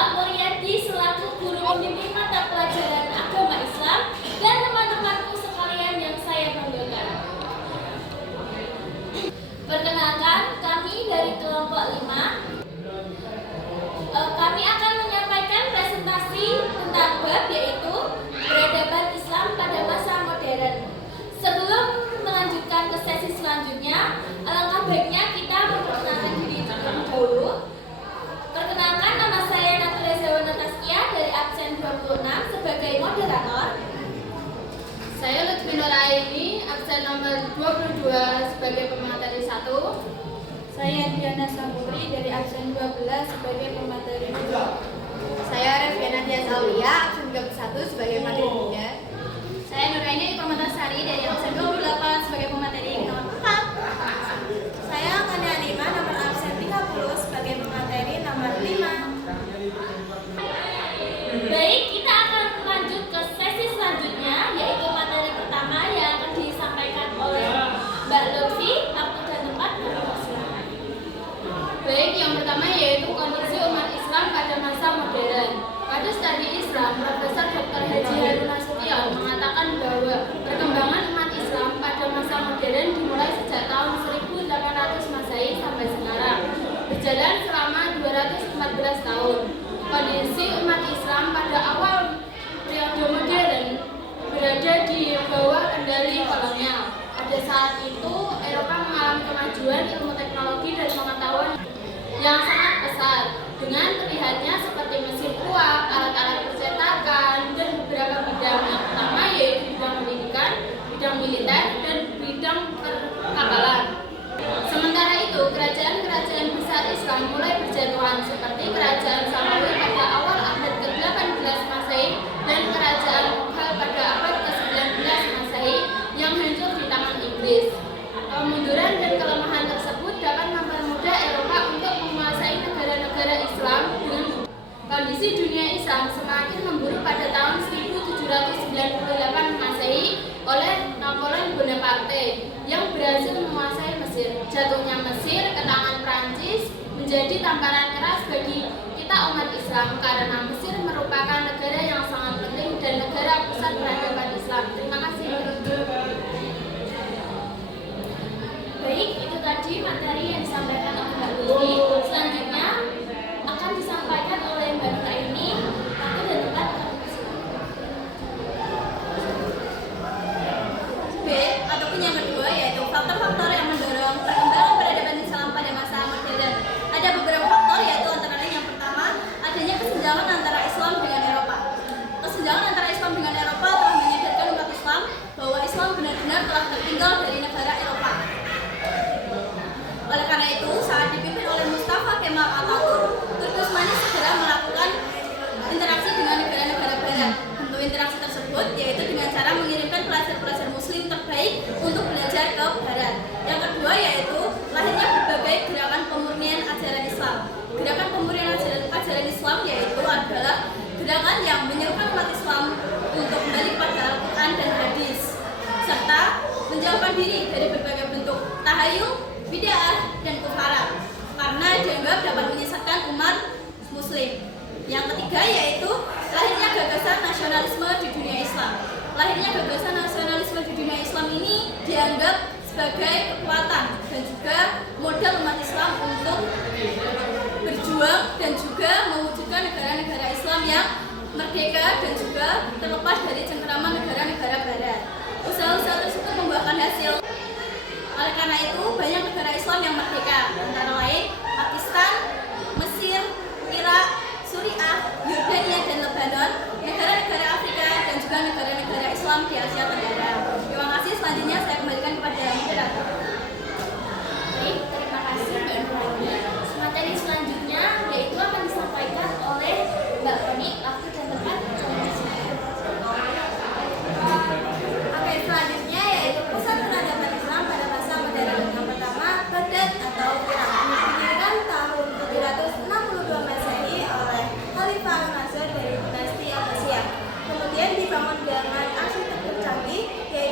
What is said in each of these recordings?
Pak Muryadi selaku guru pembimbing mata pelajaran agama Islam, dan teman-temanku sekalian yang saya banggakan. Perkenalkan, kami dari kelompok 5. Kami akan menyampaikan presentasi tentang bab yaitu peradaban Islam pada masa modern. Sebelum melanjutkan ke sesi selanjutnya, alangkah baiknya kita memperkenalkan diri terlebih dahulu. Perkenalkan, nama saya Natuleza Wanataskia dari absen 26 sebagai moderator. Saya Lutfi Nuraini, absen nomor 22 sebagai pemateri 1. Saya Diana Sampuri dari absen 12 sebagai pemateri 2. Saya Reviana Dias Aulia, absen 31 sebagai materi 3. Saya Nuraini Permatasari dari absen 28 sebagai pemateri nomor 4. Saya Kania Lima nomor absen 30 sebagai pemateri nomor 5. Baik, kita akan lanjut ke sesi selanjutnya, yaitu materi pertama yang akan disampaikan oleh Mbak Lutfi. Waktu dan tempat kami persilakan. Baik, yang pertama yaitu kondisi umat Islam pada masa modern. Pada studi Islam, Profesor Dr. Haji Harun Nasution mengatakan bahwa perkembangan umat Islam pada masa modern dimulai sejak tahun 1800 Masehi sampai sekarang, berjalan selama 214 tahun. Kondisi umat Islam pada awal periode modern berada di bawah kendali kolonial. Pada saat itu, Eropa mengalami kemajuan ilmu teknologi dan pengetahuan yang sangat besar, dengan terlihatnya seperti mesin uap, alat-alat percetakan, dan beberapa bidang. Yang pertama yaitu bidang pendidikan, bidang militer, dan bidang perkapalan. Sementara itu, kerajaan-kerajaan besar Islam mulai berjatuhan, seperti kerajaan Samawi pada awal abad ke-18 Masehi dan kerajaan Mughal pada abad ke-19 Masehi yang hancur di tangan Inggris. Kemunduran dan kelemahan tersebut dapat mempermudah Eropa untuk menguasai negara-negara Islam dengan kondisi dunia Islam semakin memburuk pada tahun 1798 Masehi oleh Napoleon Bonaparte yang berhasil menguasai Mesir. Jatuhnya Mesir ke tangan Prancis menjadi tamparan keras bagi kita umat Islam karena Mesir merupakan negara yang sangat penting dan negara pusat peradaban Islam. Terima kasih. Baik, itu tadi materi yang disampaikan oleh Mbak Lutfi. Selanjutnya akan disampaikan oleh Mbak Nuraini. Waktu dan tempat kami persilakan. B. Ataupun yang kedua yaitu faktor-faktor yang mendorong perkembangan peradaban Islam pada masa modern. Ada beberapa faktor yaitu antara lain yang pertama, adanya kesenjangan antara Islam dengan Eropa. Kesenjangan antara Islam dengan Eropa telah menyadarkan umat Islam bahwa Islam benar-benar telah tertinggal dari negara Eropa. Oleh karena itu, saat dipimpin oleh Mustafa Kemal Atatürk, Turki Utsmani segera melakukan interaksi dengan negara-negara Barat. Bentuk interaksi tersebut yaitu dengan cara mengirimkan pelajar-pelajar Muslim terbaik untuk belajar ke Barat. Yang kedua yaitu lahirnya berbagai gerakan pemurnian ajaran Islam. Gerakan pemurnian ajaran Islam yaitu adalah gerakan yang menyerukan umat Islam untuk kembali kepada Al-Quran dan Hadis, serta menjauhkan diri dari berbagai bentuk tahayul, bid'ah, dan kufarat karena dianggap dapat menyesatkan umat Muslim. Yang ketiga yaitu lahirnya gagasan nasionalisme di dunia Islam. Lahirnya gagasan nasionalisme di dunia Islam ini dianggap sebagai kekuatan dan juga modal umat Islam untuk berjuang dan juga mewujudkan negara-negara Islam yang merdeka dan juga terlepas dari cengkeraman negara-negara Barat. Usaha-usaha tersebut membuahkan hasil. Oleh karena itu, banyak negara Islam yang merdeka, antara lain Pakistan, Mesir, Irak, Suriah, Yordania, dan Lebanon, negara-negara Afrika, dan juga negara-negara Islam di Asia Tenggara. Terima kasih. Selanjutnya saya kembalikan kepada moderator. Baik, terima kasih Mbak Nuraini. Materi selanjutnya yaitu akan disampaikan oleh Mbak Foni. Waktu dan tempat kami persilakan. Oke, selanjutnya yaitu pusat peradaban Islam pada masa modern. Yang pertama, Baghdad atau Irak. Didirikan tahun 762 Masehi oleh Khalifah Al-Nasir dari dinasti Abbasiyah. Kemudian dibangun dengan arsitektur canggih, yaitu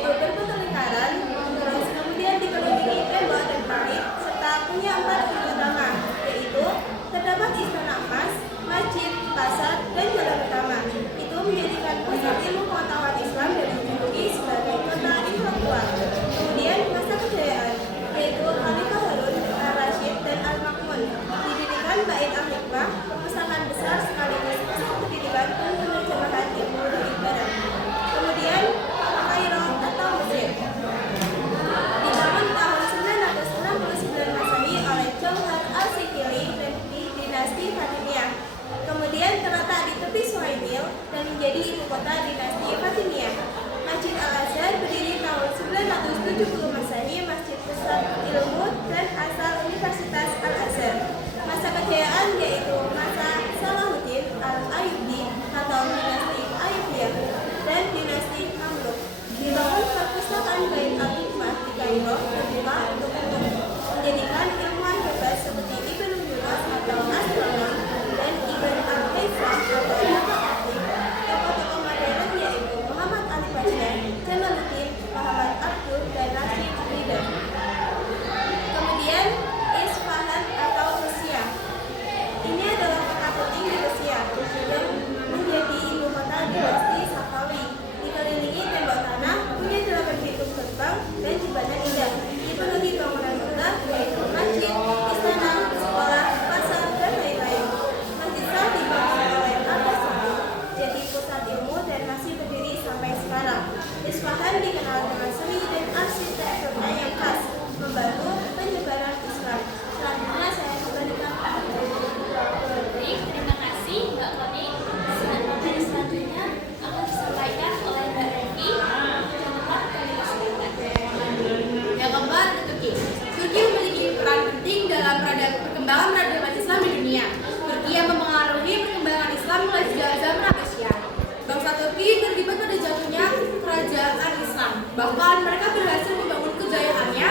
Bahkan mereka berhasil membangun kejayaannya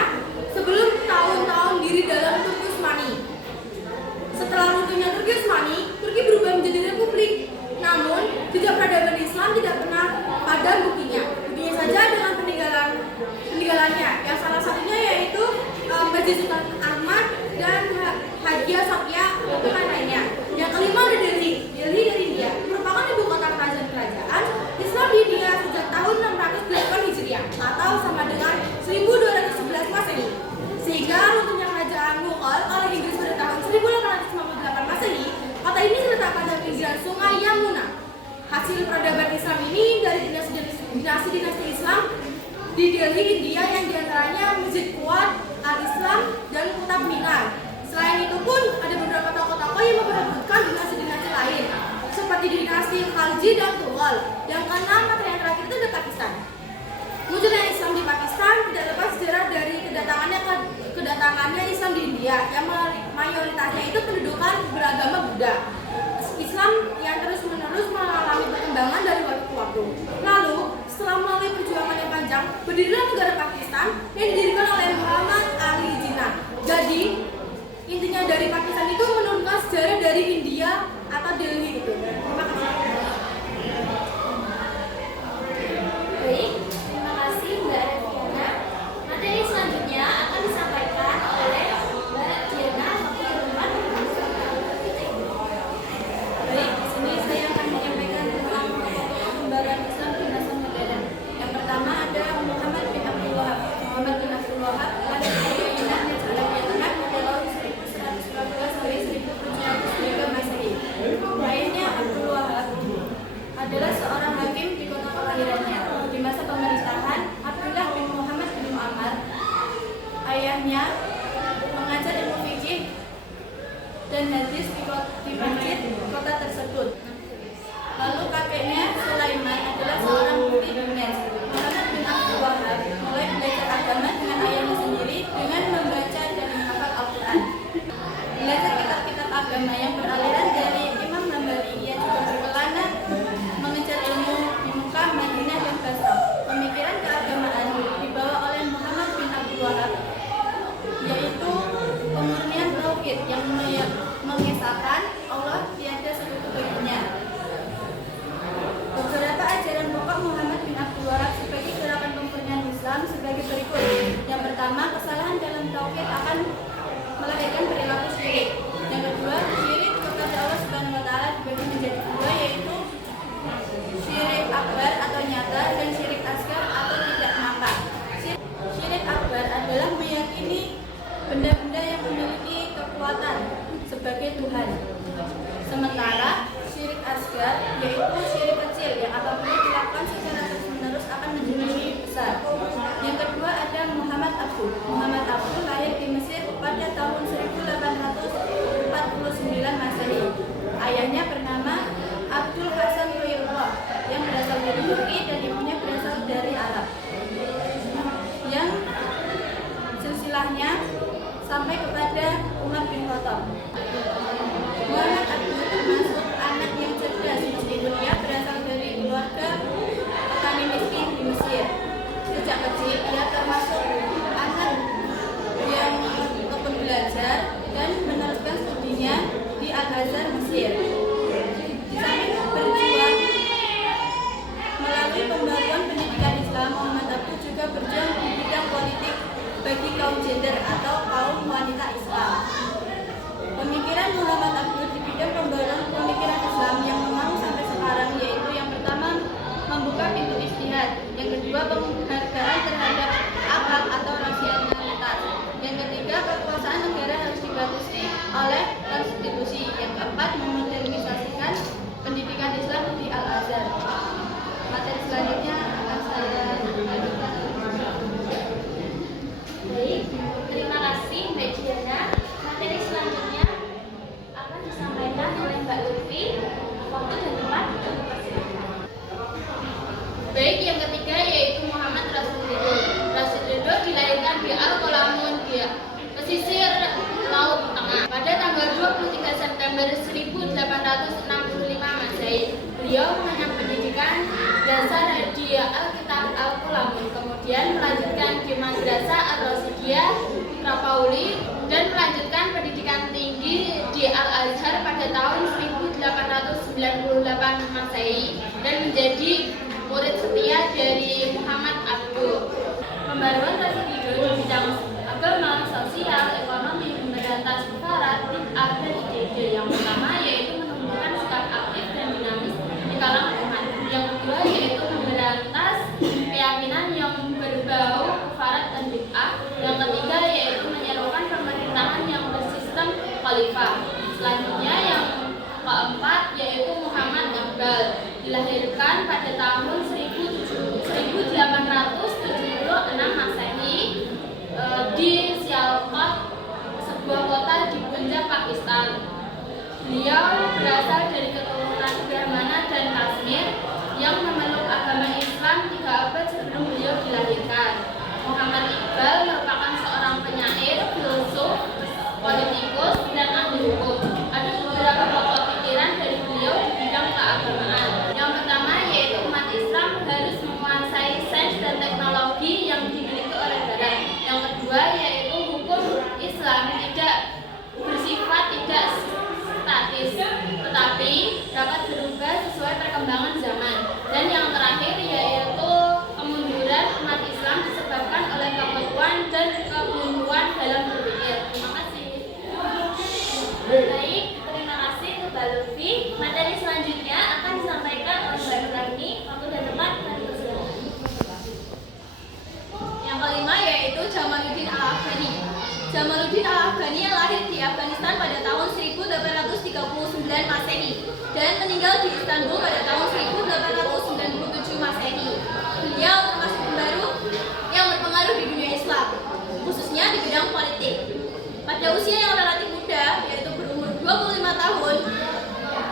sebelum tahun-tahun diri dalam Turki Utsmani. Setelah runtuhnya Turki Utsmani, Turki berubah menjadi republik. Namun, jejak peradaban Islam tidak pernah padam buktinya. Buktinya saja dengan peninggalannya, yang salah satunya yaitu Masjid Sultan Ahmad dan Hagia Sophia untuk lainnya. Yang kelima ada Delhi. Delhi dari India merupakan ibu kota kerajaan Islam di India sejak tahun 608 Hijriah atau sama dengan 1211 Masehi. Sehingga runtuhnya kerajaan Mughal oleh Inggris pada tahun 1858 Masehi, kota ini terletak pada pinggiran sungai Yamuna. Hasil peradaban Islam ini dari dinasti Islam di Delhi, India, yang diantaranya Masjid Kuat, Al-Islam, dan Kutab Minar. Selain itu pun ada beberapa tokoh-tokoh yang memperebutkan dinasti-dinasti lain, seperti dinasti Khalji dan Tughal. Yang keenam atau yang terakhir itu ada Pakistan. Munculnya Islam di Pakistan tidak lepas sejarah dari kedatangannya Islam di India, yang mayoritasnya itu pendudukan beragama Buddha. Islam yang terus-menerus mengalami perkembangan dari waktu ke waktu. Lalu, setelah melalui perjuangan yang panjang, berdirilah negara Pakistan yang didirikan oleh Muhammad Ali Jinnah. Jadi, intinya dari Pakistan itu menurunkan sejarah dari India atau Delhi itu. Terima kasih. Baik, terima kasih Mbak Reviana. Materi selanjutnya akan disampaikan oleh Mbak Diana Fathurrahman. Baik, di sini saya akan menyampaikan tentang perkembangan Islam di masa modern. Yang pertama ada Muhammad bin Abdul Wahab. Muhammad bin Abdul Wahab lahir di Indonesia Jalan Tengah pada tahun 1112 sampai 1703 Masehi. Ayahnya Abdul Wahab adalah seorang hakim di kota kelahirannya. Di masa pemerintahan Abdullah bin Muhammad bin Mu'ammar, ayahnya mengajar ilmu fikih dan hadis di masjid kota tersebut. Lalu kakeknya Sulaiman adalah seorang mufti dunia. Muhammad bin Abdul Wahab mulai belajar agama dengan ayahnya sendiri dengan membaca dan menghafal Al-Quran. Belajar kitab-kitab agama yang beraliran dari Imam Hambali. Ia juga berkelana mengejar ilmu di Mekah, Madinah, dan Basrah. Pemikiran keagamaan dibawa oleh Muhammad bin Abdul Wahab, yaitu pemurnian tauhid yang mengesahkan Allah tiada sekutu baginya. Beberapa ajaran pokok Muhammad bin Abdul Wahab sebagai gerakan pemurnian Islam sebagai berikut. Yang pertama, kesalahan dalam tauhid akan melahirkan perilaku syirik. Yang kedua, syirik kepada Allah Subhanahu wa taala dibagi menjadi dua, yaitu syirik akbar atau nyata dan syirik asgar atau tidak nampak. Syirik akbar adalah meyakini benda-benda yang memiliki kekuatan sebagai Tuhan. Sementara syirik asgar yaitu syirik kecil yang apabila dilakukan secara terus-menerus akan menjadi syirik besar. Yang kedua ada Muhammad Abdul. Muhammad Abdul lahir di Mesir pada tahun 1849 Masehi. Ayahnya bernama Abdul Hasan Khairullah yang berasal dari Turki dan ibunya berasal dari Arab. Yang silsilahnya sampai kepada Umar bin Khattab. Muhammad Abdul termasuk anak yang cerdas meskipun ia berasal dari keluarga petani miskin di Mesir. Sejak kecil ia termasuk anak yang tekun belajar dan meneruskan studinya di Al-Azhar Mesir. Di samping berjuang melalui pembaruan pendidikan Islam, Muhammad Abdul juga berjuang di bidang politik bagi kaum gender atau kaum wanita Islam. Pemikiran Muhammad Abdul di bidang pembaruan pemikiran Islam yang memang sampai sekarang, yaitu yang pertama membuka pintu ijtihad, yang kedua penghargaan terhadap akal atau rasionalitas, yang ketiga kekuasaan negara harus dibatasi oleh konstitusi, yang keempat memodernisasikan pendidikan Islam di Al-Azhar. Materi selanjutnya akan saya lanjutkan. Baik, terima kasih Mbak Diana. Materi selanjutnya akan disampaikan oleh Mbak Lutfi. Waktu dan tempat dipersilakan. Baik, yang ketiga yaitu Muhammad Rasul Ridho. Rasul Ridho dilahirkan di Al-Qalamun, pesisir Laut Tengah pada tanggal 23 September 1865 Masehi. Beliau mengenyam pendidikan dasar di Alkitab Al-Qalamun, kemudian kemudian melanjutkan di Madrasah Ar-Rasyidiyah Rapauli dan melanjutkan pendidikan tinggi di Al-Azhar pada tahun 1898 Masehi dan menjadi murid setia dari Muhammad Abduh. Pembaruan Rasidido di bidang agama, sosial, ekonomi, memberantas kefarat, bid'ah, dan ide-ide. Yang pertama yaitu menumbuhkan sikap aktif dan dinamis di kalangan umat. Yang kedua yaitu memberantas keyakinan yang berbau kefarat dan bid'ah. Yang ketiga yaitu menyerukan pemerintahan yang bersistem khalifah. Selanjutnya yang keempat yaitu Muhammad Iqbal, dilahirkan pada tahun 1876 Masehi di Sialkot, sebuah kota di Punjab, Pakistan. Beliau berasal dari keturunan Brahmana dan Kashmir yang memeluk agama Islam 3 abad sebelum beliau dilahirkan. Muhammad Iqbal merupakan seorang penyair, filosof, politikus, dan ahli hukum. Ada beberapa pokok pikiran dari beliau di bidang keagamaan. Yang pertama yaitu umat Islam harus menguasai sains dan teknologi yang dimiliki oleh Barat. Yang kedua yaitu hukum Islam tidak bersifat tidak statis, tetapi dapat berubah sesuai perkembangan zaman. Dan yang terakhir yaitu kemunduran umat Islam disebabkan oleh kebuntuan dan kebuntuan dalam berpikir. Terima kasih. Baik, terima kasih Mbak Lutfi. Materi selanjutnya akan disampaikan oleh Mbak Nurani. Waktu dan tempat kami persilakan. Yang kelima yaitu Jamaluddin Al-Afghani. Jamaluddin Al-Afghani lahir di Afghanistan pada tahun 1839 Masehi dan meninggal di Istanbul pada tahun 1897 Masehi. Beliau termasuk pembaru yang berpengaruh di dunia Islam, khususnya di bidang politik. Pada usia yang relatif muda, yaitu berumur 25 tahun,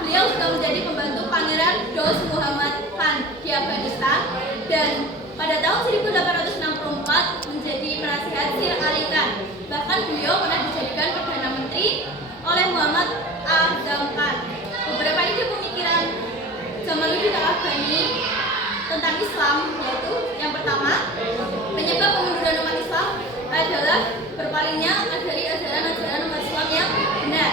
beliau sudah menjadi pembantu Pangeran Dost Muhammad Khan di Afghanistan dan pada tahun 1864 menjadi penasihat Sir Ali Khan. Bahkan beliau pernah dijadikan Perdana Menteri oleh Muhammad Azam Khan. Beberapa ide pemikiran Jamaluddin Al-Afghani tentang Islam yaitu yang pertama, penyebab kemunduran umat Islam adalah berpalingnya dari ajaran-ajaran umat Islam yang benar.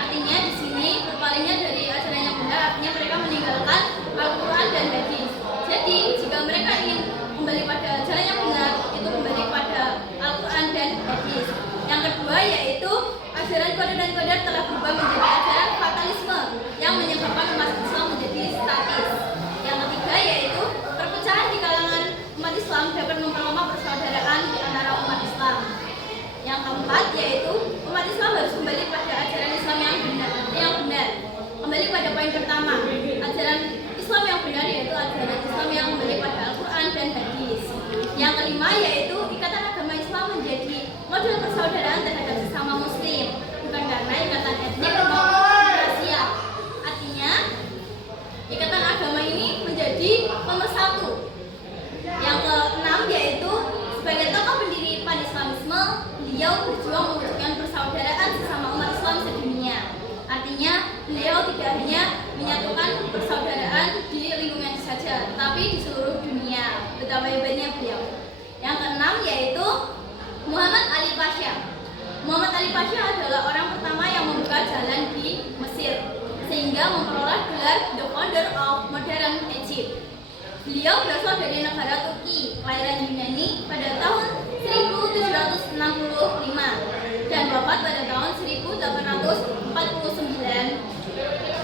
Artinya di sini berpalingnya dari ajaran yang benar artinya mereka meninggalkan Al-Quran dan Hadis. Jadi jika mereka ingin kembali pada ajaran yang benar, itu kembali pada Al-Quran dan Hadis. Yang kedua yaitu ajaran Qadar telah berubah menjadi ajaran fatalisme yang menyebabkan umat Islam menjadi statis. Yang ketiga yaitu perpecahan di kalangan umat Islam dapat memperlemah persaudaraan di antara umat Islam. Yang keempat yaitu umat Islam harus kembali pada ajaran Islam yang benar. Kembali pada poin pertama, ajaran Islam yang benar yaitu ajaran Islam yang kembali pada Al-Quran dan Hadis. Yang kelima yaitu ikatan agama Islam menjadi model persaudaraan terhadap sesama Muslim, bukan karena ikatan etnik maupun rasial. Artinya ikatan agama ini menjadi pemersatu. Yang keenam yaitu sebagai tokoh pendiri Pan-Islamisme, beliau berjuang mewujudkan persaudaraan sesama umat Islam sedunia. Artinya beliau tidak hanya menyatukan persaudaraan di lingkungan saja, tapi di seluruh dunia. Betapa hebatnya beliau. Yang keenam yaitu Muhammad Ali Pasha. Muhammad Ali Pasha adalah orang pertama yang membuka jalan di Mesir, sehingga memperoleh gelar The Founder of Modern Egypt. Beliau berasal dari negara Turki, kelahiran Yunani pada tahun 1765 dan wafat pada tahun 1849.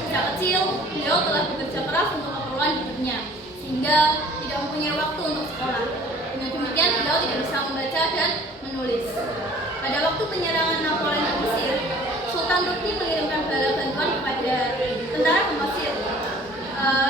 Sejak kecil, beliau telah bekerja keras untuk keperluan hidupnya, sehingga tidak mempunyai waktu untuk sekolah. Dengan demikian, beliau tidak bisa membaca dan menulis. Pada waktu penyerangan Napoleon ke Mesir, Sultan Turki mengirimkan bala bantuan kepada tentara ke Mesir.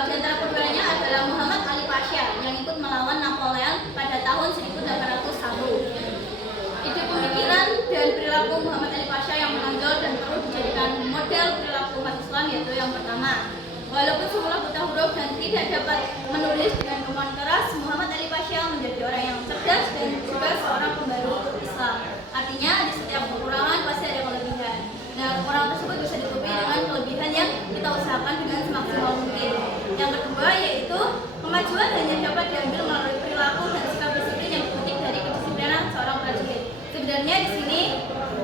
Di antara keduanya adalah Muhammad Ali Pasha yang ikut melawan Napoleon pada tahun 1801. Ide pemikiran dan perilaku Muhammad Ali Pasha yang menonjol dan perlu dijadikan model perilaku umat Islam yaitu yang pertama, walaupun semula buta huruf dan tidak dapat menulis dengan kemauan keras, Muhammad Ali Pasha menjadi orang yang cerdas dan juga seorang pembaru Islam. Artinya di setiap kekurangan pasti ada kelebihan. Nah, kekurangan tersebut bisa ditutupi dengan kelebihan yang kita usahakan dengan semaksimal mungkin. Yang kedua yaitu kemajuan hanya dapat diambil melalui perilaku dan sikap disiplin yang Sebenarnya di sini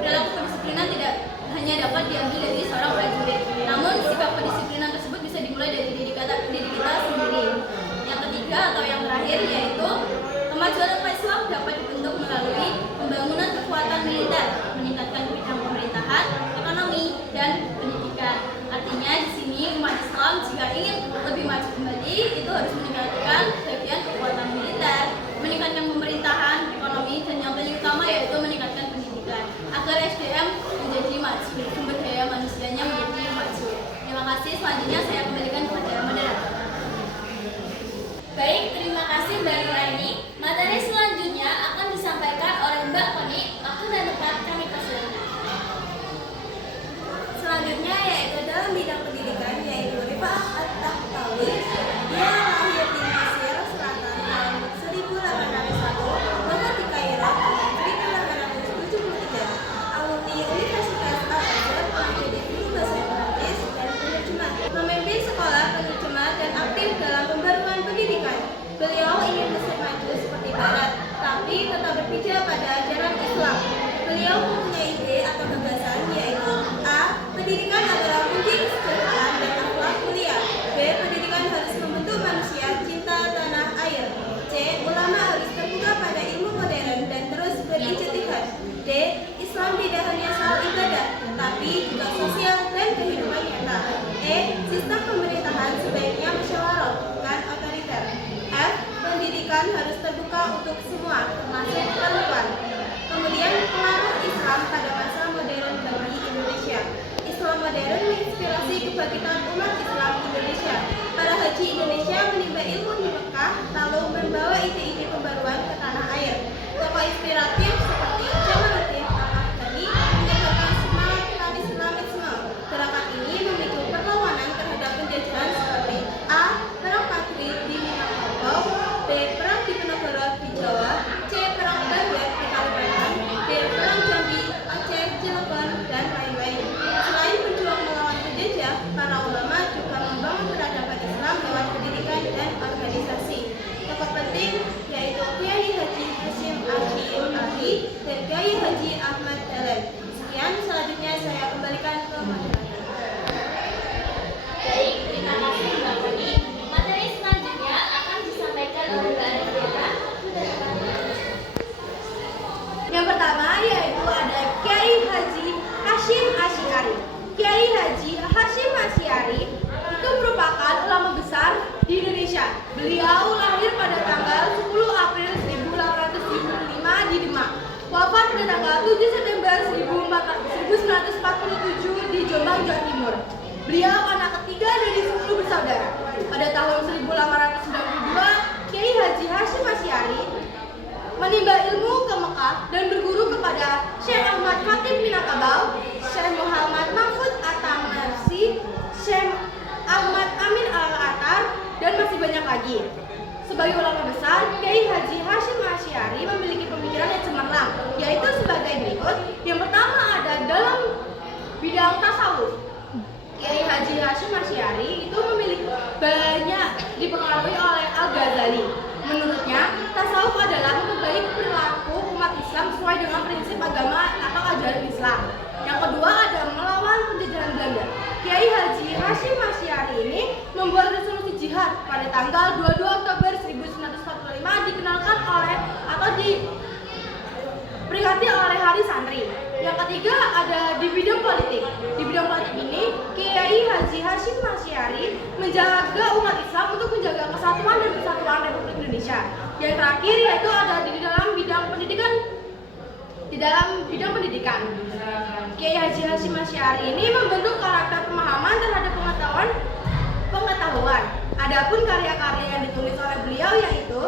perilaku kedisiplinan tidak hanya dapat diambil dari seorang prajurit, namun sikap kedisiplinan tersebut bisa dimulai dari diri kita sendiri. Yang ketiga atau yang terakhir yaitu kemajuan umat Islam dapat dibentuk melalui pembangunan kekuatan militer, meningkatkan bidang pemerintahan, ekonomi, dan pendidikan. Artinya di sini umat Islam jika ingin lebih maju kembali itu harus meningkatkan bagian kekuatan militer, meningkatkan pemerintahan, ekonomi, dan yang paling utama yaitu meningkatkan pendidikan agar SDM menjadi maju, sumber daya manusianya menjadi maju. Terima kasih. Selanjutnya saya kembalikan kepada moderator. Baik, terima kasih Mbak Nuraini. Materi selanjutnya akan disampaikan oleh Mbak Koni. Waktu dan tempat kami persilakan. Selanjutnya yaitu dalam bidang pendidikan yaitu Rifa'ah At-Tahtawi. Dia lahir di Mesir Selatan tahun 1801, wafat di Kairo tahun 1873. Alumni Universitas Al-Azhar, pernah jadi guru bahasa Perancis dan penerjemah. Memimpin sekolah penerjemah dan aktif dalam pembaruan pendidikan. Beliau ingin Mesir maju seperti Barat, tapi tetap berpijak pada ajaran Islam. Beliau mempunyai ide atau gagasan yaitu A. Pendidikan adalah kunci kesejahteraan dan akhlak mulia. B. Pendidikan harus membentuk manusia cinta tanah air. C. Ulama harus terbuka pada ilmu modern dan terus berijtihad. D. Islam tidak hanya soal ibadah, tapi juga sosial dan kehidupan nyata. E. Sistem pemerintahan sebaiknya musyawarah, bukan otoriter. F. Pendidikan harus terbuka untuk semua, termasuk perempuan. Kemudian pengaruh Islam pada masa modern bagi Indonesia. Islam modern menginspirasi kebangkitan umat Islam Indonesia. Para haji Indonesia menimba ilmu di Mekah, lalu membawa ide-ide pembaruan ke tanah air. Tokoh inspiratif seperti Jamaluddin Al-Afghani menyebarkan semangat Islamisme. Gerakan ini memicu perlawanan terhadap penjajahan seperti A. Perang Padri di Minangkabau, B. Perang Diponegoro di Jawa, C. Perang Banjar di Kalimantan, D. Perang Jambi, Aceh, Cilegon, dan lain-lain. Selain berjuang melawan penjajah, para ulama juga membangun peradaban Islam lewat pendidikan dan organisasi. Tokoh penting yaitu Kiai Haji Hasyim Ash'ari Ali dan Kiai Haji Ahmad Dahlan. Sekian, selanjutnya saya kembalikan ke moderator. Baik, terima kasih Mbak Koni. Materi selanjutnya akan disampaikan oleh Mbak Revita. Yang pertama yaitu ada Kiai Haji Hasyim Ash'ari. Kiai Haji Hasyim Ash'ari itu merupakan ulama besar di Indonesia. Beliau lahir pada tanggal 10 April 1875 di Demak. Wafat pada tanggal 7 September 1947 di Jombang, Jawa Timur. Beliau anak ketiga dari 10 bersaudara. Pada tahun 1892, Kiai Haji Hasyim Ash'ari menimba ilmu ke Mekah dan berguru kepada Syekh Ahmad Khatib Minangkabau, Syekh Muhammad Mahfud At-Tamarsi, Syekh Ahmad Amin Al-Attar, dan masih banyak lagi. Sebagai ulama besar, Kiai Haji Hasyim Ash'ari memiliki pemikiran yang cemerlang, yaitu sebagai berikut. Yang pertama ada dalam bidang tasawuf. Kiai Haji Hasyim Ash'ari itu memiliki banyak dipengaruhi oleh Al-Ghazali. Menurutnya, tasawuf adalah memperbaiki perilaku umat Islam sesuai dengan prinsip agama atau ajaran Islam. Yang kedua ada melawan penjajahan Belanda. Kiai Haji Hasyim Ash'ari ini membuat resolusi jihad pada tanggal 22 Oktober 1945 dikenalkan oleh atau diperingati oleh Hari Santri. Yang ketiga ada di bidang politik. Di bidang politik ini, Kiai Haji Hasyim Ash'ari menjaga umat Islam untuk menjaga kesatuan dan kesatuan Republik Indonesia. Yang terakhir yaitu ada di dalam bidang pendidikan. Kiai Haji Hasyim Ash'ari ini membentuk karakter pemahaman terhadap pengetahuan. Adapun karya-karya yang ditulis oleh beliau yaitu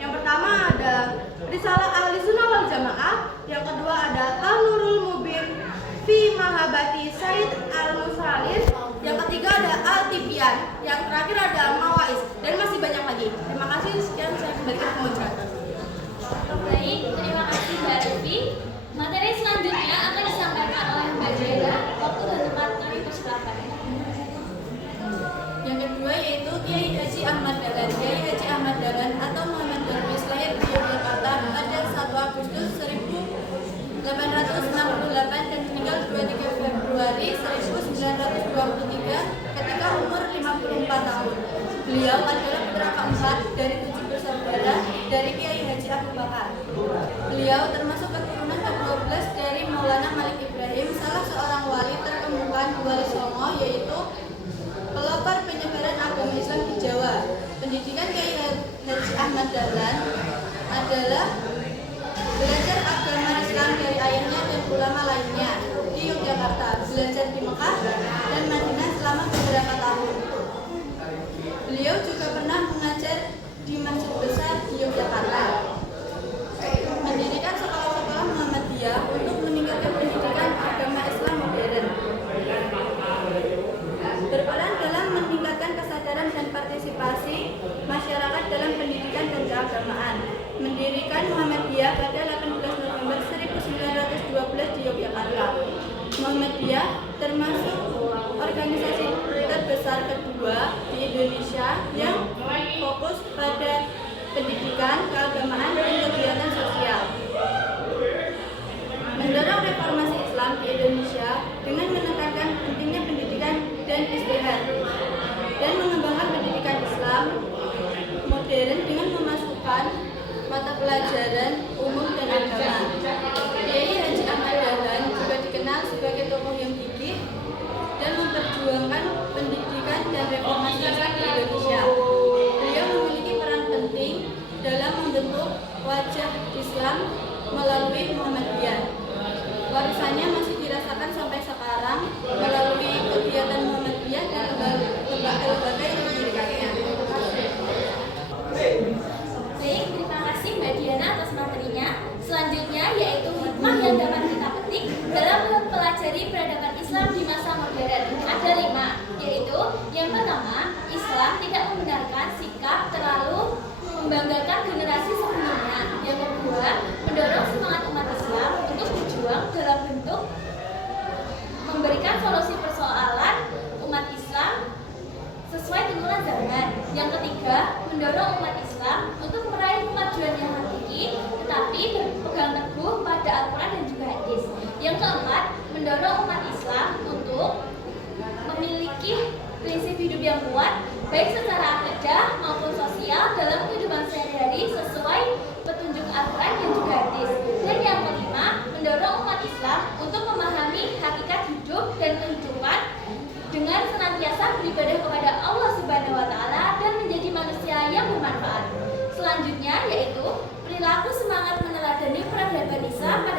yang pertama ada Risalah Ahlussunnah wal Jamaah, yang kedua ada Al-Nurul Mubin fi Mahabati Said Al-Musalis, yang ketiga ada Al-Tibyan, yang terakhir ada Mawais, dan masih banyak lagi. Terima kasih, sekian saya kembalikan ke moderator. Baik, terima kasih Mbak Revi. Materi selanjutnya akan disampaikan oleh Mbak Jaya. Waktu dan tempat kami persilakan. Yang kedua yaitu Kiai Haji Ahmad Dahlan. Kiai Haji Ahmad Dahlan atau Muhammad Darwis lahir di Yogyakarta pada 1 Agustus 1886. Beliau adalah putra keempat dari 7 bersaudara dari Kiai Haji Abu Bakar. Beliau termasuk keturunan ke-12 dari Maulana Malik Ibrahim, salah seorang wali terkemuka di Wali Songo, yaitu pelopor penyebaran agama Islam di Jawa. Pendidikan Kiai Haji Ahmad Dahlan adalah belajar agama Islam dari ayahnya dan ulama lainnya di Yogyakarta, belajar di Mekah dan Madinah selama beberapa tahun. Beliau juga pernah mengajar di Masjid Besar di Yogyakarta. Mendirikan sekolah-sekolah Muhammadiyah untuk meningkatkan pendidikan agama Islam modern. Berperan dalam meningkatkan kesadaran dan partisipasi masyarakat dalam pendidikan dan keagamaan. Mendirikan Muhammadiyah pada 18 November 1912 di Yogyakarta. Muhammadiyah termasuk organisasi terbesar kedua di Indonesia yang fokus pada pendidikan, keagamaan, dan kegiatan sosial. Mendorong reformasi Islam di Indonesia dengan menekankan pentingnya pendidikan dan istihad, dan mengembangkan pendidikan Islam modern dengan memasukkan mata pelajaran umum dan agama. Kiai Haji Ahmad Dahlan juga dikenal sebagai tokoh yang gigih dan memperjuangkan pendidikan dan reformasi Islam di Indonesia. Beliau memiliki peran penting dalam membentuk wajah Islam melalui Muhammadiyah. Warisannya masih dirasakan sampai sekarang melalui kegiatan Muhammadiyah dan lembaga-lembaga yang didirikannya. Baik, terima kasih Mbak Diana atas materinya. Selanjutnya yaitu hikmah yang dapat kita petik dalam mempelajari peradaban Islam di masa modern. Ada 5, yaitu yang pertama, Islam tidak membenarkan sikap terlalu membanggakan generasi sebelumnya. Yang kedua, mendorong semangat umat Islam untuk berjuang dalam bentuk memberikan solusi persoalan umat Islam sesuai tuntunan zaman. Yang ketiga, mendorong umat Islam untuk meraih kemajuan yang hakiki, tetapi berpegang teguh pada Al-Quran dan juga hadis. Yang keempat, mendorong umat Islam untuk memiliki prinsip hidup yang kuat, baik secara akidah maupun sosial dalam kehidupan sehari-hari sesuai petunjuk Al-Quran dan juga hadis. Dan yang kelima, mendorong umat Islam untuk memahami hakikat hidup dan kehidupan dengan senantiasa beribadah kepada Allah Subhanahu wa Ta'ala dan menjadi manusia yang bermanfaat. Selanjutnya yaitu perilaku semangat meneladani peradaban Islam pada